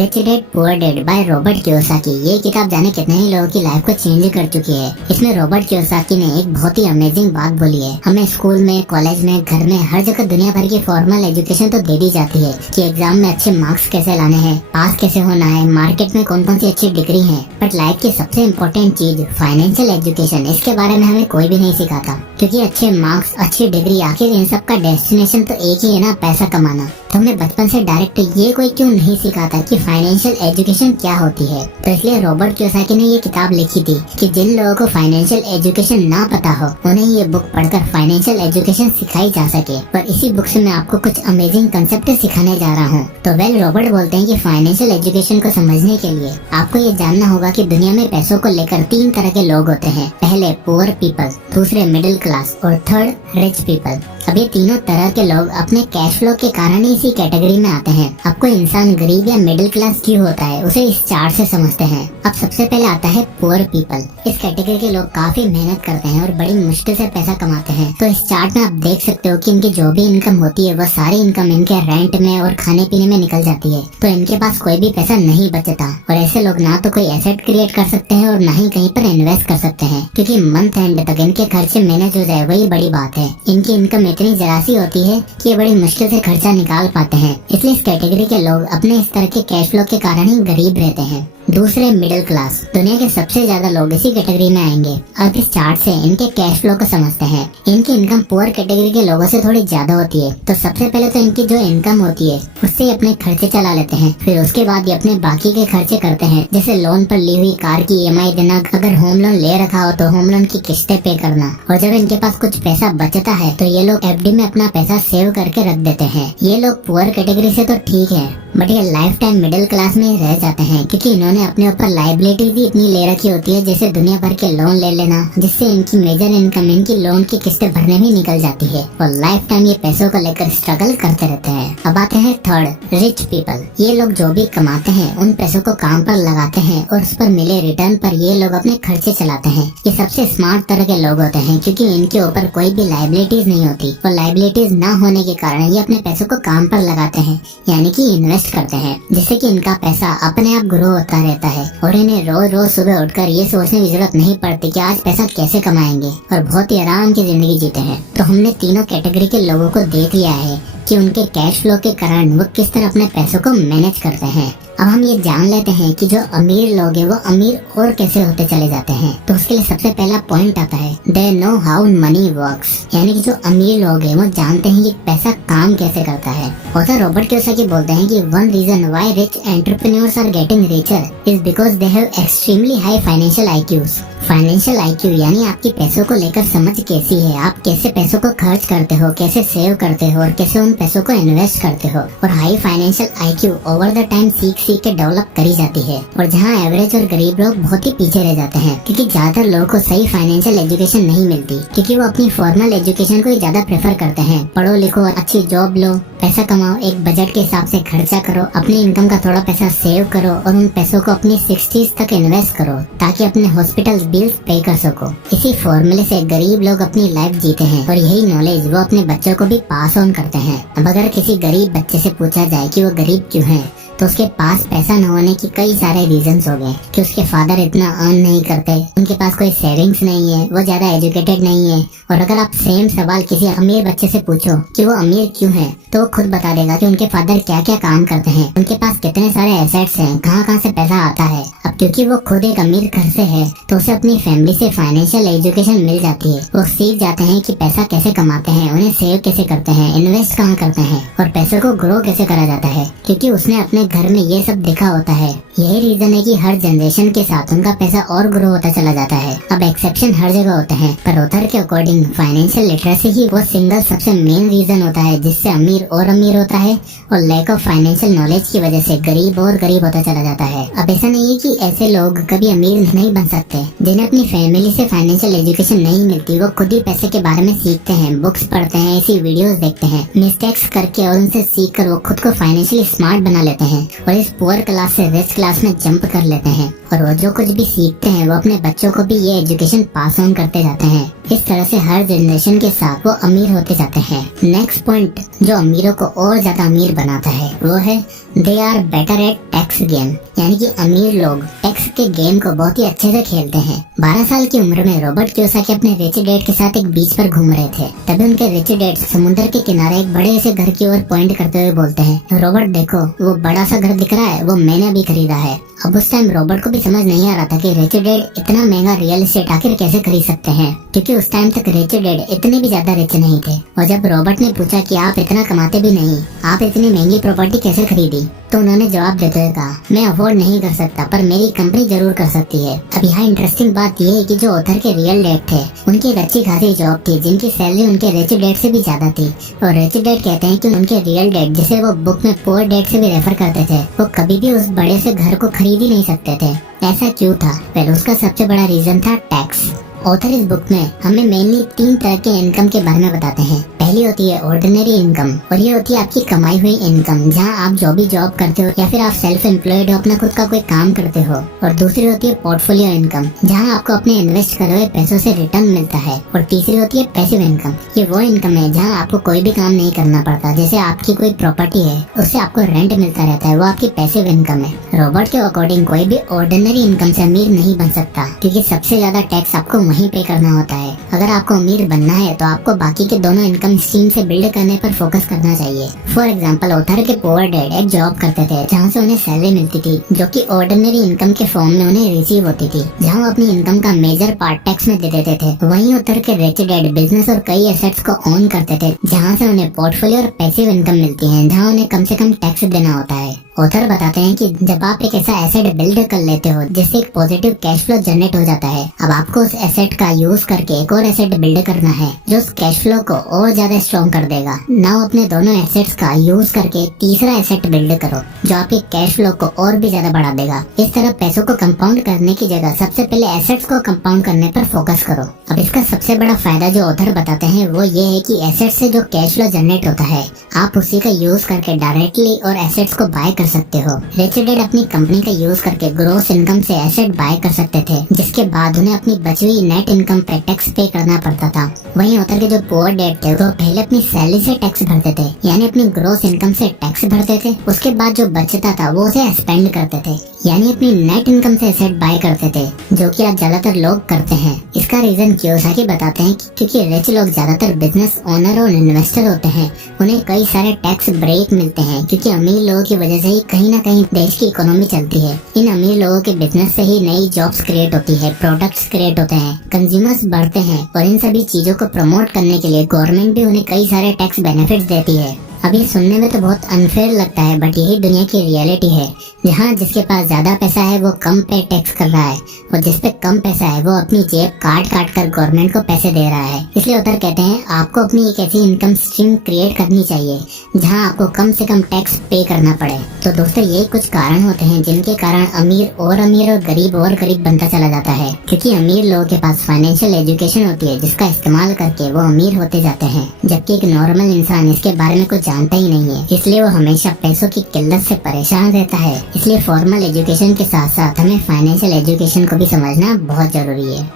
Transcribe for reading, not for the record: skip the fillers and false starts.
Rich dad poor dad by Robert Kiyosaki. ये किताब जाने कितने ही लोगों की लाइफ को चेंज कर चुकी है। इसमें रॉबर्ट कियोसाकी ने एक बहुत ही अमेजिंग बात बोली है। हमें स्कूल में, कॉलेज में, घर में, हर जगह दुनिया भर की फॉर्मल एजुकेशन तो दे दी जाती है कि एग्जाम में अच्छे मार्क्स कैसे लाने हैं, पास कैसे होना है, मार्केट में कौन कौन सी अच्छी डिग्री है। बट लाइफ की सबसे इम्पोर्टेंट चीज फाइनेंशियल एजुकेशन, इसके बारे में हमें कोई भी नहीं सिखाता। क्योंकि अच्छे मार्क्स, अच्छी डिग्री, आखिर इन सब का डेस्टिनेशन तो एक ही है ना, पैसा कमाना। तो हमें बचपन से डायरेक्ट ये कोई क्यों नहीं सिखाता कि फाइनेंशियल एजुकेशन क्या होती है। तो इसलिए रॉबर्ट कियोसाकी ने ये किताब लिखी थी कि जिन लोगों को फाइनेंशियल एजुकेशन ना पता हो उन्हें ये बुक पढ़कर फाइनेंशियल एजुकेशन सिखाई जा सके। और इसी बुक से मैं आपको कुछ अमेजिंग कंसेप्ट सिखाने जा रहा हूँ। तो रॉबर्ट बोलते हैं कि फाइनेंशियल एजुकेशन को समझने के लिए आपको ये जानना होगा कि दुनिया में पैसों को लेकर 3 तरह के लोग होते हैं। पहले पुअर पीपल, दूसरे मिडिल क्लास और थर्ड रिच पीपल। अब ये तीनों तरह के लोग अपने कैश फ्लो के कारण ही इसी कैटेगरी में आते हैं। अब कोई इंसान गरीब या मिडिल क्लास क्यों होता है, उसे इस चार्ट से समझते हैं। अब सबसे पहले आता है पुअर पीपल। इस कैटेगरी के लोग काफी मेहनत करते हैं और बड़ी मुश्किल से पैसा कमाते हैं। तो इस चार्ट में आप देख सकते हो कि इनकी जो भी इनकम होती है वह सारी इनकम इनके रेंट में और खाने पीने में निकल जाती है। तो इनके पास कोई भी पैसा नहीं बचता। और ऐसे लोग ना तो कोई एसेट क्रिएट कर सकते हैं और ना ही कहीं पर इन्वेस्ट कर सकते हैं, क्योंकि मंथ एंड तक इनके खर्चे मैनेज हो जाए वही बड़ी बात है। इनकी इनकम इतनी जरा सी होती है कि ये बड़ी मुश्किल से खर्चा निकाल पाते हैं। इसलिए इस कैटेगरी के लोग अपने इस तरह के कैश फ्लो के कारण ही गरीब रहते हैं। दूसरे मिडिल क्लास, दुनिया के सबसे ज्यादा लोग इसी कैटेगरी में आएंगे। अब इस चार्ट से इनके कैश फ्लो को समझते हैं। इनकी इनकम पुअर कैटेगरी के लोगों से थोड़ी ज्यादा होती है। तो सबसे पहले तो इनकी जो इनकम होती है उससे ये अपने खर्चे चला लेते हैं। फिर उसके बाद ये अपने बाकी के खर्चे करते हैं, जैसे लोन पर ली हुई कार की EMI देना, अगर होम लोन ले रखा हो तो होम लोन की किस्तें पे करना। और जब इनके पास कुछ पैसा बचता है तो ये लोग FD में अपना पैसा सेव करके रख देते हैं। ये लोग पुअर कैटेगरी से तो ठीक है, बट ये लाइफ टाइम मिडिल क्लास में रह जाते हैं, क्योंकि इन्होंने अपने ऊपर लाइबिलिटीज भी इतनी ले रखी होती है, जैसे दुनिया भर के लोन ले लेना, जिससे इनकी मेजर इनकम इनकी लोन की किस्तें भरने में निकल जाती है। और लाइफ टाइम ये पैसों को लेकर स्ट्रगल करते रहते हैं। अब आते हैं थर्ड रिच पीपल। ये लोग जो भी कमाते हैं उन पैसों को काम पर लगाते हैं और उस पर मिले रिटर्न पर ये लोग अपने खर्चे चलाते हैं। ये सबसे स्मार्ट तरह के लोग होते हैं, क्योंकि इनके ऊपर कोई भी लाइबिलिटीज नहीं होती। और लाइबिलिटीज ना होने के कारण ये अपने पैसों को काम पर लगाते हैं, यानी कि इन्वेस्ट करते हैं, जिससे कि इनका पैसा अपने आप ग्रो होता रहता है। और इन्हें रोज रोज सुबह उठकर ये सोचने की जरूरत नहीं पड़ती कि आज पैसा कैसे कमाएंगे, और बहुत ही आराम की जिंदगी जीते हैं। तो हमने तीनों कैटेगरी के लोगों को देख लिया है कि उनके कैश फ्लो के कारण वो किस तरह अपने पैसों को मैनेज करते हैं। अब हम ये जान लेते हैं कि जो अमीर लोग हैं वो अमीर और कैसे होते चले जाते हैं। तो उसके लिए सबसे पहला पॉइंट आता है they know how many works, यानी कि जो अमीर लोग हैं वो जानते हैं कि पैसा काम कैसे करता है। ऑथर रॉबर्ट कियोसाकी बोलते हैं कि one reason why rich entrepreneurs are getting richer is because they have extremely high financial IQs। Financial IQ यानी आपकी पैसों को लेकर समझ कैसी है, आप कैसे पैसों को खर्च करते हो, कैसे सेव करते हो और कैसे उन पैसों को इन्वेस्ट करते हो। और high financial IQ over the time सीख के डेवलप करी जाती है। और जहाँ एवरेज और गरीब लोग बहुत ही पीछे रह जाते हैं, क्योंकि ज्यादातर लोगों को सही फाइनेंशियल एजुकेशन नहीं मिलती, क्योंकि वो अपनी फॉर्मल एजुकेशन को ही ज्यादा प्रेफर करते हैं। पढ़ो लिखो, अच्छी जॉब लो, पैसा कमाओ, एक बजट के हिसाब से खर्चा करो, अपनी इनकम का थोड़ा पैसा सेव करो और उन पैसों को अपनी 60s तक इन्वेस्ट करो ताकि अपने हॉस्पिटल बिल्स पे कर सको। इसी फॉर्मूले से गरीब लोग अपनी लाइफ जीते हैं और यही नॉलेज वो अपने बच्चों को भी पास ऑन करते हैं। अब अगर किसी गरीब बच्चे से पूछा जाए कि वो गरीब क्यों है, तो उसके पास पैसा न होने की कई सारे रीजंस हो गए कि उसके फादर इतना अर्न नहीं करते, उनके पास कोई सेविंग्स नहीं है, वो ज्यादा एजुकेटेड नहीं है। और अगर आप सेम सवाल किसी अमीर बच्चे से पूछो कि वो अमीर क्यों है, तो वो खुद बता देगा कि उनके फादर क्या क्या काम करते हैं, उनके पास कितने सारे एसेट्स हैं, कहाँ से पैसा आता है। अब क्योंकि वो खुद एक अमीर घर से है तो उसे अपनी फैमिली से फाइनेंशियल एजुकेशन मिल जाती है। वो सीख जाते हैं कि पैसा कैसे कमाते हैं, उन्हें सेव कैसे करते हैं, इन्वेस्ट कहाँ करते हैं और पैसों को ग्रो कैसे करा जाता है, क्योंकि उसने अपने घर में ये सब देखा होता है। यही रीजन है कि हर जनरेशन के साथ उनका पैसा और ग्रो होता चला जाता है। अब एक्सेप्शन हर जगह होते हैं, पर ऑथर के अकॉर्डिंग फाइनेंशियल लिटरेसी ही वो सिंगल सबसे मेन रीजन होता है जिससे अमीर और अमीर होता है और लैक ऑफ फाइनेंशियल नॉलेज की वजह से गरीब और गरीब होता चला जाता है। अब ऐसा नहीं है कि ऐसे लोग कभी अमीर नहीं बन सकते। जिन्हें अपनी फैमिली से फाइनेंशियल एजुकेशन नहीं मिलती वो खुद ही पैसे के बारे में सीखते हैं, बुक्स पढ़ते हैं, ऐसी वीडियोस देखते हैं, मिस्टेक्स करके और उनसे सीख कर वो खुद को फाइनेंशियली स्मार्ट बना लेते हैं और इस पुअर क्लास से रिच क्लास में जंप कर लेते हैं। और वो जो कुछ भी सीखते हैं वो अपने बच्चों को भी ये एजुकेशन पास ऑन करते जाते हैं। इस तरह से हर जनरेशन के साथ वो अमीर होते जाते हैं। नेक्स्ट पॉइंट जो अमीरों को और ज्यादा अमीर बनाता है वो है they are better at tax game, यानी कि अमीर लोग टैक्स के गेम को बहुत ही अच्छे से खेलते हैं। 12 साल की उम्र में रॉबर्ट कियोसाकी अपने रिच डैड के साथ एक बीच पर घूम रहे थे। तभी उनके रिच डैड समुद्र के किनारे एक बड़े से घर की ओर पॉइंट करते हुए बोलते हैं, रॉबर्ट देखो वो बड़ा सा घर दिख रहा है, वो मैंने अभी खरीदा है। अब उस टाइम रॉबर्ट को भी समझ नहीं आ रहा था कि रिच डैड इतना महंगा रियल एस्टेट आखिर कैसे खरीद सकते हैं, क्योंकि उस टाइम तक रिच डैड इतने भी ज्यादा रिच नहीं थे। और जब रॉबर्ट ने पूछा कि आप इतना कमाते भी नहीं, आप इतनी महंगी प्रॉपर्टी कैसे खरीदी, तो उन्होंने जवाब देते हुए कहा, मैं अफोर्ड नहीं कर सकता पर मेरी कंपनी जरूर कर सकती है। अब यहाँ इंटरेस्टिंग बात ये है कि जो ऑथर के रियल डैड थे उनकी एक अच्छी खासी जॉब थी जिनकी सैलरी उनके रिच डैड से भी ज्यादा थी। और रिच डैड कहते हैं कि उनके रियल डैड, जिसे वो बुक में पुअर डैड से भी रेफर करते थे, वो कभी भी उस बड़े से घर को खरीद ही नहीं सकते थे। ऐसा क्यों था? पहले उसका सबसे बड़ा रीजन था टैक्स। ऑथर इस बुक में हमें मेनली 3 तरह के इनकम के बारे में बताते हैं। पहली होती है ऑर्डिनरी इनकम, और ये होती है आपकी कमाई हुई इनकम, जहाँ आप जो भी जॉब करते हो या फिर आप सेल्फ एम्प्लॉयड हो, अपना खुद का कोई काम करते हो। और दूसरी होती है पोर्टफोलियो इनकम, जहाँ आपको अपने इन्वेस्ट करे हुए पैसों से रिटर्न मिलता है। और तीसरी होती है पैसिव इनकम। ये वो इनकम है जहाँ आपको कोई भी काम नहीं करना पड़ता, जैसे आपकी कोई प्रॉपर्टी है उससे आपको रेंट मिलता रहता है, वो आपकी पैसिव इनकम है। रॉबर्ट के अकॉर्डिंग कोई भी ऑर्डिनरी इनकम से अमीर नहीं बन सकता, क्योंकि सबसे ज्यादा टैक्स आपको वहीं पे करना होता है। अगर आपको अमीर बनना है तो आपको बाकी के दोनों इनकम स्ट्रीम से बिल्ड करने पर फोकस करना चाहिए। फॉर एग्जांपल, ऑथर के पुअर डैड एक जॉब करते थे जहाँ से उन्हें सैलरी मिलती थी, जो कि ऑर्डिनरी इनकम के फॉर्म में उन्हें रिसीव होती थी, जहाँ वो अपनी इनकम का मेजर पार्ट टैक्स में दे देते थे। वहीं ऑथर के रिच डैड बिजनेस और कई एसेट्स को ओन करते थे, जहाँ से उन्हें पोर्टफोलियो और पैसिव इनकम मिलती है, जहाँ उन्हें कम से कम टैक्स देना होता है। ऑथर बताते हैं कि जब आप एक ऐसा एसेट बिल्ड कर लेते हो जिससे एक पॉजिटिव कैश फ्लो जनरेट हो जाता है, अब आपको उस एसेट का यूज करके एक और एसेट बिल्ड करना है जो उस कैश फ्लो को और ज्यादा स्ट्रॉन्ग कर देगा। नाउ अपने दोनों एसेट्स का यूज करके तीसरा एसेट बिल्ड करो जो आपके कैश फ्लो को और भी ज्यादा बढ़ा देगा। इस तरह पैसों को कंपाउंड करने की जगह सबसे पहले एसेट्स को कंपाउंड करने पर फोकस करो। अब इसका सबसे बड़ा फायदा जो ऑथर बताते हैं वो ये है कि एसेट से जो कैश फ्लो जनरेट होता है आप उसी का यूज करके डायरेक्टली और एसेट्स को बाय कर सकते हो। रिच डैड अपनी कंपनी का यूज करके ग्रोस इनकम से एसेट बाय कर सकते थे, जिसके बाद उन्हें अपनी बची हुई नेट इनकम पे टैक्स पे करना पड़ता था। वहीं ऑथर के जो पुअर डैड थे वो पहले अपनी सैलरी से टैक्स भरते थे, यानी अपनी ग्रोस इनकम से टैक्स भरते थे, उसके बाद जो बचता था वो उसे स्पेंड करते थे, यानी अपनी नेट इनकम से एसेट बाय करते थे, जो कि आज ज्यादातर लोग करते हैं। इसका रीजन कियोसाकी बताते हैं क्योंकि रिच लोग ज्यादातर बिजनेस ओनर और इन्वेस्टर होते हैं, उन्हें कई सारे टैक्स ब्रेक मिलते हैं, क्योंकि अमीर लोगों की वजह से ही कहीं न कहीं देश की इकोनॉमी चलती है। इन अमीर लोगों के बिजनेस से ही नई जॉब्स क्रिएट होती है, प्रोडक्ट्स क्रिएट होते हैं, कंज्यूमर्स बढ़ते हैं, और इन सभी चीजों को प्रमोट करने के लिए गवर्नमेंट भी उन्हें कई सारे टैक्स बेनिफिट्स देती है। अब ये सुनने में तो बहुत अनफेयर लगता है, बट यही दुनिया की रियलिटी है, जहाँ जिसके पास ज्यादा पैसा है वो कम पे टैक्स कर रहा है, और जिस पे कम पैसा है वो अपनी जेब काट काट कर गवर्नमेंट को पैसे दे रहा है। इसलिए ऑथर कहते हैं आपको अपनी एक ऐसी इनकम स्ट्रीम क्रिएट करनी चाहिए जहाँ आपको कम से कम टैक्स पे करना पड़े। तो दोस्तों ये कुछ कारण होते हैं जिनके कारण अमीर और गरीब बनता चला जाता है, क्योंकि अमीर लोगों के पास फाइनेंशियल एजुकेशन होती है जिसका इस्तेमाल करके वो अमीर होते जाते हैं, जबकि एक नॉर्मल इंसान इसके बारे में कुछ जानता ही नहीं है, इसलिए वो हमेशा पैसों की किल्लत से परेशान रहता है। इसलिए फॉर्मल एजुकेशन के साथ साथ हमें फाइनेंशियल एजुकेशन को भी समझना बहुत जरूरी है।